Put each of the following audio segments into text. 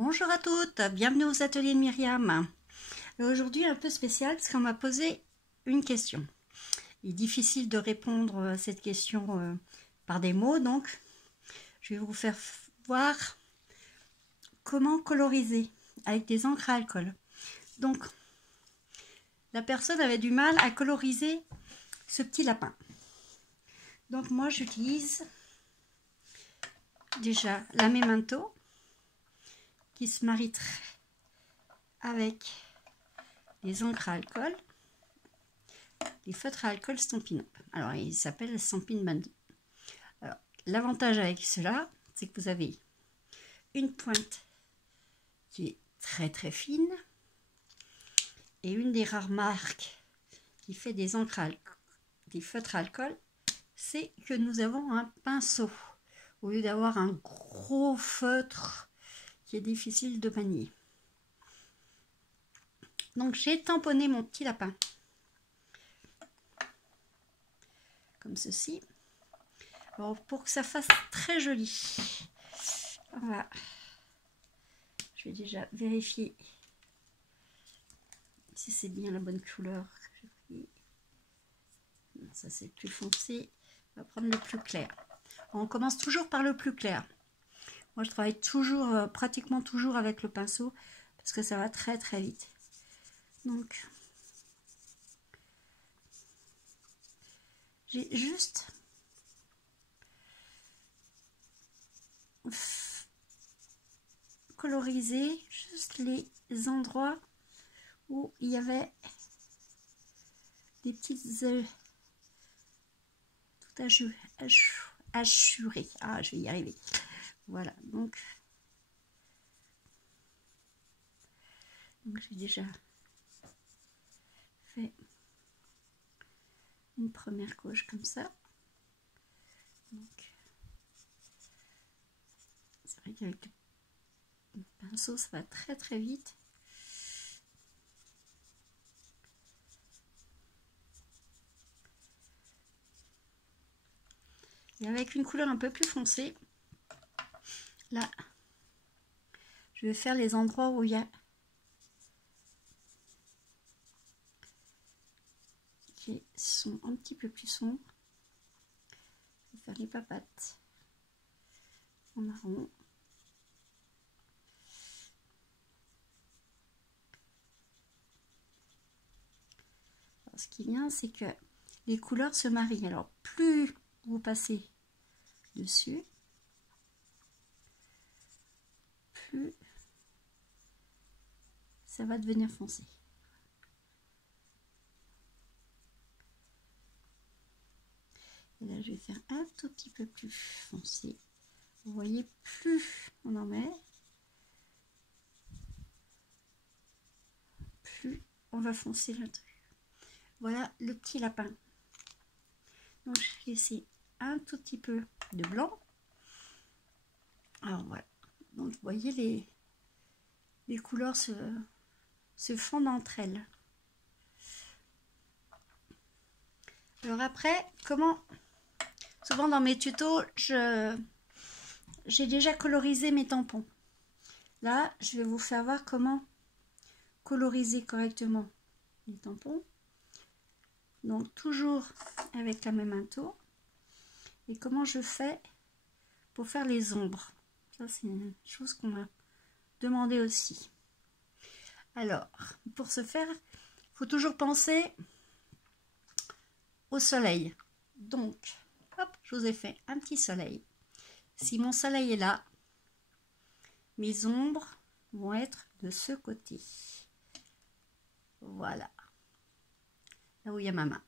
Bonjour à toutes, bienvenue aux ateliers de Myriam. Aujourd'hui un peu spécial parce qu'on m'a posé une question. Il est difficile de répondre à cette question par des mots, donc je vais vous faire voir comment coloriser avec des encres à alcool. Donc la personne avait du mal à coloriser ce petit lapin. Donc moi j'utilise déjà la Memento qui se marie avec les encres à alcool, les feutres à alcool Stampin' Up. Alors, il s'appelle Stampin' Bandy. Alors, l'avantage avec cela, c'est que vous avez une pointe qui est très très fine et une des rares marques qui fait des encres des feutres à alcool, c'est que nous avons un pinceau au lieu d'avoir un gros feutre qui est difficile de manier. Donc j'ai tamponné mon petit lapin comme ceci. Alors, pour que ça fasse très joli, voilà. Je vais déjà vérifier si c'est bien la bonne couleur que j'ai pris. Non, ça c'est plus foncé. On va prendre le plus clair. On commence toujours par le plus clair. Moi je travaille toujours, pratiquement toujours avec le pinceau parce que ça va très très vite. Donc j'ai juste colorisé juste les endroits où il y avait des petites tout hachurées. Ah, je vais y arriver. Voilà, donc j'ai déjà fait une première couche comme ça. C'est vrai qu'avec le pinceau ça va très très vite. Et avec une couleur un peu plus foncée, là je vais faire les endroits où il y a qui sont un petit peu plus sombres. Je vais faire les papates en marron. Alors, ce qui est bien, c'est que les couleurs se marient. Alors plus vous passez dessus, plus ça va devenir foncé. Et là, je vais faire un tout petit peu plus foncé. Vous voyez, plus on en met, plus on va foncer là-dessus. Voilà le petit lapin. Donc, je vais laisser un tout petit peu de blanc. Alors, voilà. Donc, vous voyez, les couleurs se fondent entre elles. Alors après, comment... Souvent dans mes tutos, j'ai déjà colorisé mes tampons. Là, je vais vous faire voir comment coloriser correctement les tampons. Donc toujours avec la Memento. Et comment je fais pour faire les ombres. Ça, c'est une chose qu'on m'a demandé aussi. Alors, pour ce faire, il faut toujours penser au soleil. Donc, hop, je vous ai fait un petit soleil. Si mon soleil est là, mes ombres vont être de ce côté. Voilà. Là où il y a ma main.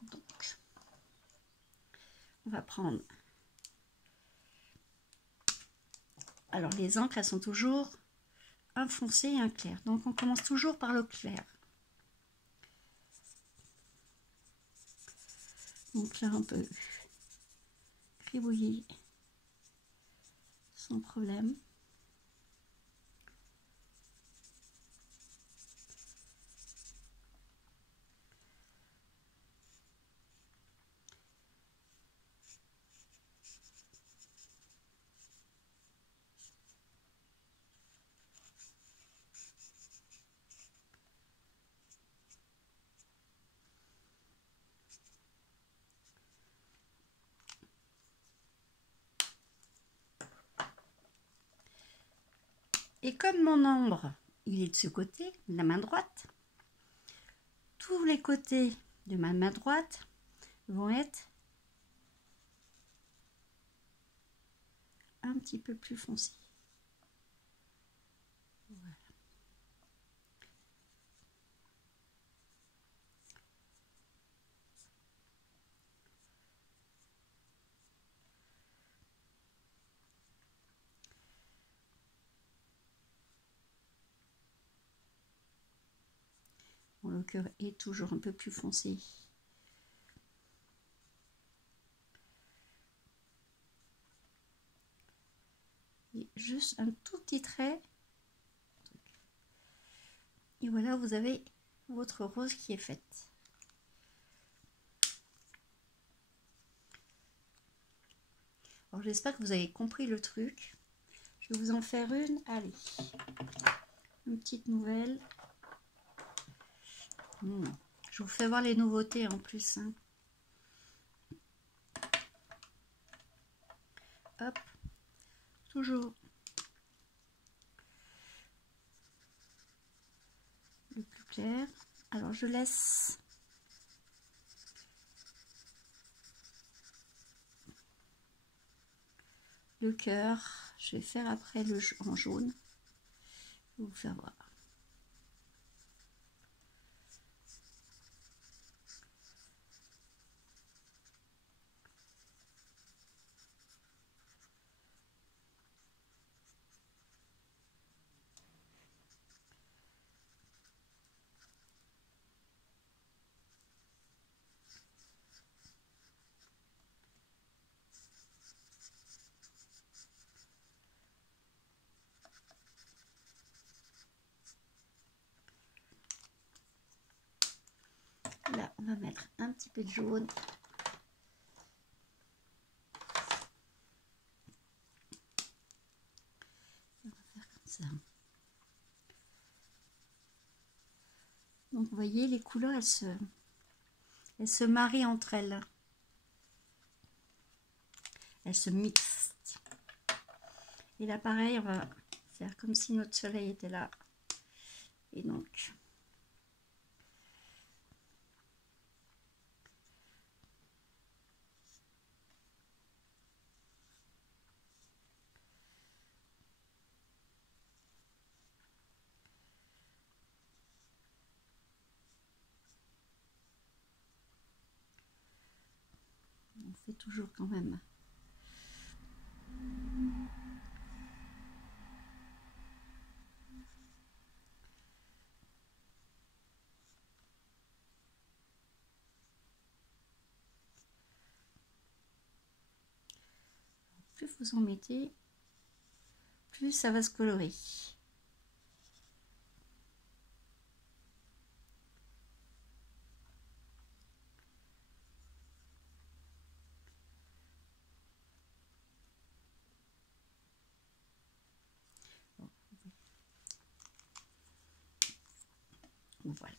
Donc, on va prendre... Alors, les encres, elles sont toujours un foncé et un clair. Donc, on commence toujours par le clair. Donc là, on peut gribouiller sans problème. Et comme mon ombre, il est de ce côté, de la main droite, tous les côtés de ma main droite vont être un petit peu plus foncés. Voilà. Bon, le cœur est toujours un peu plus foncé. Et juste un tout petit trait. Et voilà, vous avez votre rose qui est faite. Alors j'espère que vous avez compris le truc. Je vais vous en faire une. Allez, une petite nouvelle. Je vous fais voir les nouveautés en plus. Hein. Hop, toujours le plus clair. Alors je laisse le cœur. Je vais faire après le en jaune. Je vais vous faire voir. Là, on va mettre un petit peu de jaune. On va faire comme ça. Donc, vous voyez, les couleurs, elles se marient entre elles. Elles se mixent. Et là, pareil, on va faire comme si notre soleil était là. Et donc... on fait toujours quand même. Plus vous en mettez, plus ça va se colorer. Voilà.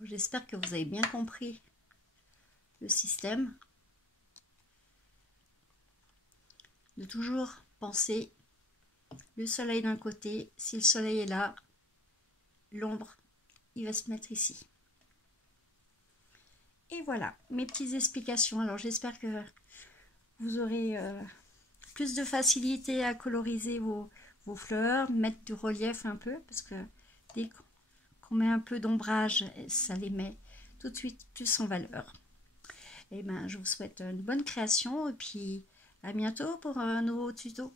J'espère que vous avez bien compris le système. De toujours penser le soleil d'un côté. Si le soleil est là, l'ombre, il va se mettre ici. Et voilà, mes petites explications. Alors j'espère que vous aurez plus de facilité à coloriser vos fleurs, mettre du relief un peu, parce que dès qu'on met un peu d'ombrage, ça les met tout de suite plus en valeur. Et ben, je vous souhaite une bonne création et puis à bientôt pour un nouveau tuto.